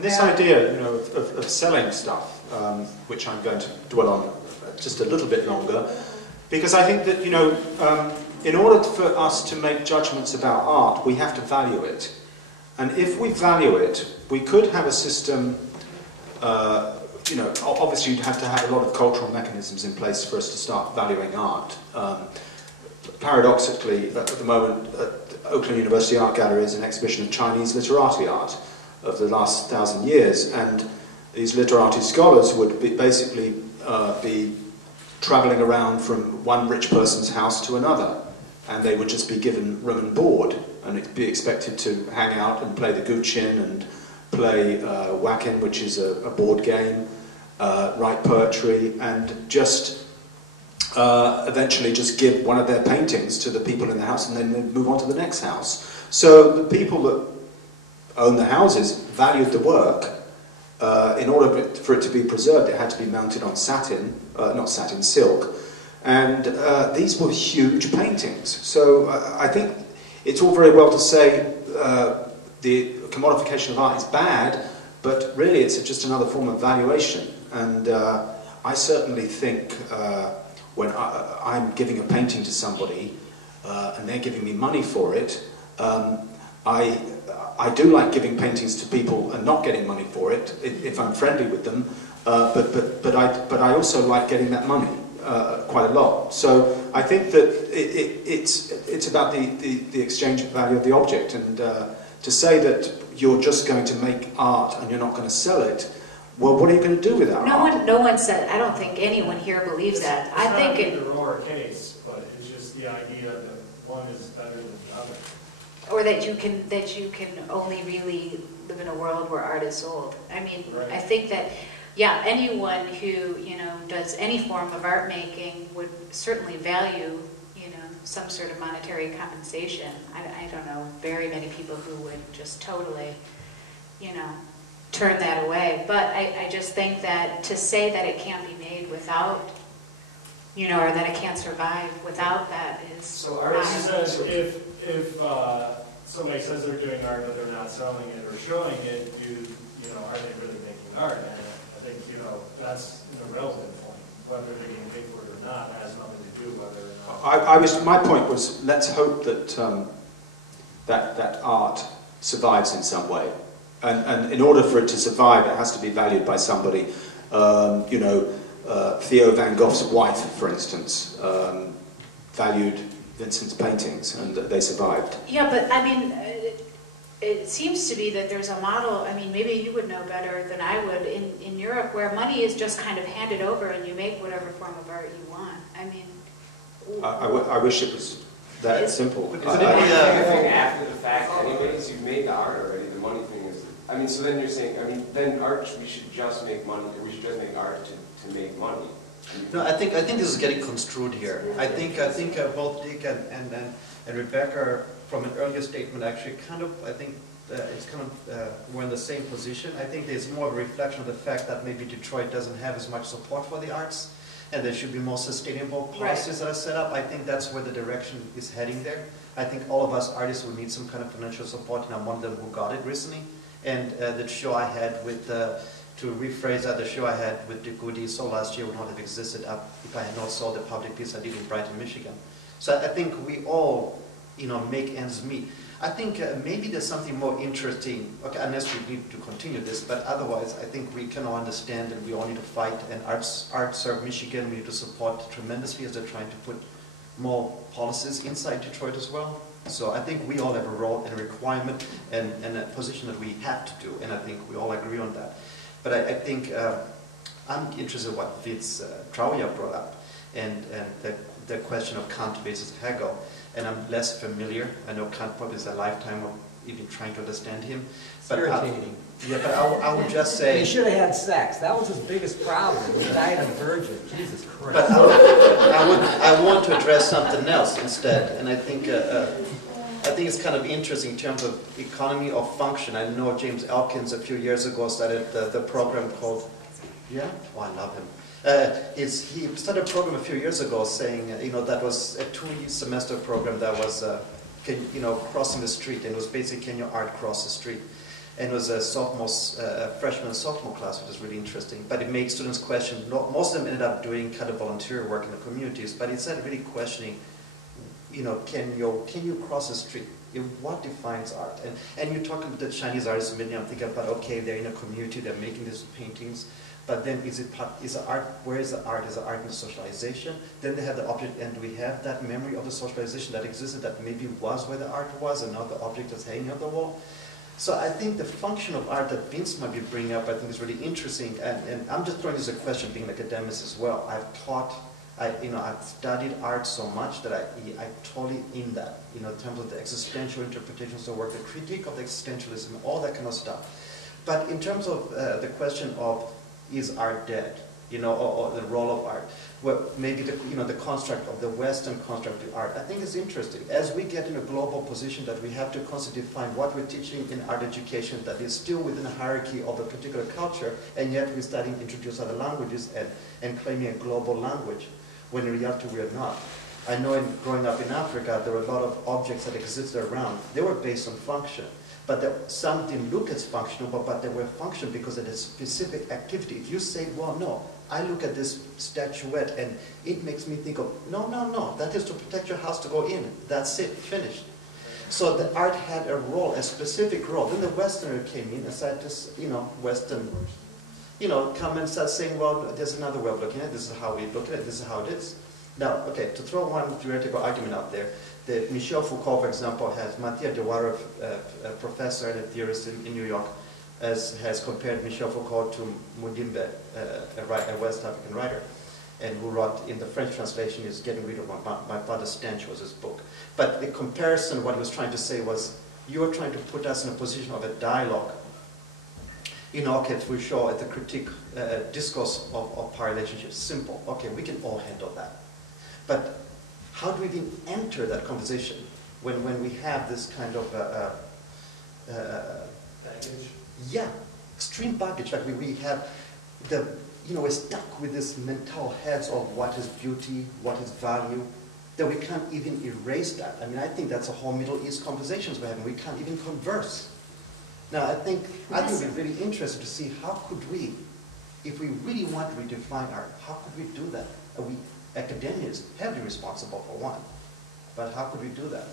This idea, you know, of selling stuff, which I'm going to dwell on just a little bit longer, because I think that, you know, in order for us to make judgments about art, we have to value it. And if we value it, we could have a system, you know, obviously you'd have to have a lot of cultural mechanisms in place for us to start valuing art. Paradoxically, at the moment, at Oakland University Art Gallery is an exhibition of Chinese literati art of the last 1,000 years, and these literati scholars would basically be travelling around from one rich person's house to another, and they would just be given room and board, and be expected to hang out and play the guqin and play wakin, which is a board game, write poetry, and just eventually just give one of their paintings to the people in the house, and then they'd move on to the next house. So the people that owned the houses valued the work. In order for it to be preserved, it had to be mounted on satin, not satin, silk. And these were huge paintings. So I think it's all very well to say the commodification of art is bad, but really it's just another form of valuation. And I certainly think when I'm giving a painting to somebody and they're giving me money for it, I do like giving paintings to people and not getting money for it if I'm friendly with them, but I also like getting that money quite a lot. So I think that it's about the exchange of value of the object, and to say that you're just going to make art and you're not going to sell it, well, what are you going to do with that art? No one said. I don't think anyone here believes that. It's I think not either or case, but it's just the idea that one is better than the other. Or that you can only really live in a world where art is sold. I mean, right. I think that, yeah, anyone who, you know, does any form of art making would certainly value, you know, some sort of monetary compensation. I don't know very many people who would just totally, you know, turn that away. But I just think that to say that it can't be made without, you know, or that it can't survive without that is... So artists says if somebody says they're doing art but they're not selling it or showing it, you know, are they really making art? And I think, you know, that's an irrelevant point. Whether they're getting paid for it or not has nothing to do whether or not. My point was, let's hope that that art survives in some way. And in order for it to survive, it has to be valued by somebody. You know, Theo van Gogh's wife, for instance, valued Vincent's paintings, and they survived. Yeah, but I mean, it seems to be that there's a model, I mean, maybe you would know better than I would, in Europe, where money is just kind of handed over and you make whatever form of art you want. I mean... I wish it was that simple. Isn't it after the fact anyways? You've made the art already, the money thing is... I mean, so then you're saying, I mean, then art, we should just make money, or we should just make art to make money. No, I think this is getting construed here. I think both Dick and Rebecca, from an earlier statement, actually kind of, I think it's kind of, we're in the same position. I think there's more of a reflection of the fact that maybe Detroit doesn't have as much support for the arts, and there should be more sustainable policies that are set up. I think that's where the direction is heading there. I think all of us artists will need some kind of financial support, and I'm one of them who got it recently. And the show I had with, to rephrase that, the show I had with the Goodies so last year would not have existed if I had not sold the public piece I did in Brighton, Michigan. So I think we all, you know, make ends meet. I think maybe there's something more interesting, okay, unless we need to continue this, but otherwise I think we can all understand and we all need to fight, and Arts Serve Michigan, we need to support tremendously as they're trying to put more policies inside Detroit as well. So I think we all have a role and a requirement and a position that we have to do, and I think we all agree on that. But I think I'm interested in what Vince Trauer brought up, and the question of Kant versus Hegel, and I'm less familiar. I know Kant probably is a lifetime of even trying to understand him. But irritating. But I would just say... He should have had sex. That was his biggest problem. He died a virgin. Jesus Christ. But I want to address something else instead, and I think it's kind of interesting in terms of economy of function. I know James Elkins a few years ago started the program called... Yeah? Oh, I love him. He started a program a few years ago saying, you know, that was a 2-semester program that was, crossing the street, and it was basically, can your art cross the street? and it was a freshman sophomore class, which is really interesting. But it made students question. Most of them ended up doing kind of volunteer work in the communities, but it started really questioning, can you cross the street? What defines art? And you talk about the Chinese artists, immediately I'm thinking about, okay, they're in a community, they're making these paintings, but then is the art, where is the art? Is the art in socialization? Then they have the object, and do we have that memory of the socialization that existed, that maybe was where the art was, and now the object is hanging on the wall? So I think the function of art that Vince might be bringing up, I think is really interesting, and I'm just throwing this as a question, being an academic as well. I've studied art so much that I'm totally in that, in terms of the existential interpretations of work, the critique of existentialism, all that kind of stuff. But in terms of the question of, is art dead, or the role of art, well, maybe the construct of the Western construct of art, I think is interesting. As we get in a global position that we have to constantly define what we're teaching in art education that is still within the hierarchy of a particular culture, and yet we're starting to introduce other languages and claiming a global language, when in reality we are not. I know growing up in Africa, there were a lot of objects that existed around. They were based on function. But some didn't look as functional, but they were functional because of a specific activity. If you say, well, no, I look at this statuette and it makes me think of, no, that is to protect your house to go in. That's it, finished. So the art had a role, a specific role. Then the Westerner came in and started to, Western, come and start saying, well, there's another way of looking at it. This is how we look at it. This is how it is. Now, okay, to throw one theoretical argument out there, Michel Foucault, for example, has Mathieu Dewar, a professor and a theorist in New York, has compared Michel Foucault to Mudimbe, a West African writer, and who wrote, in the French translation, is Getting Rid of My Father's Stench, was his book. But the comparison, what he was trying to say was, you are trying to put us in a position of a dialogue. Okay, for sure, at the critique, discourse of power relationships, simple. Okay, we can all handle that. But how do we even enter that conversation when we have this kind of Baggage. yeah, extreme baggage? Like we have we're stuck with this mental heads of what is beauty, what is value, that we can't even erase that. I mean, I think that's a whole Middle East conversations we're having. We can't even converse. Now, I think it'd be really interesting to see how could we, if we really want to redefine art, how could we do that? Academia is heavily responsible for one, but how could we do that?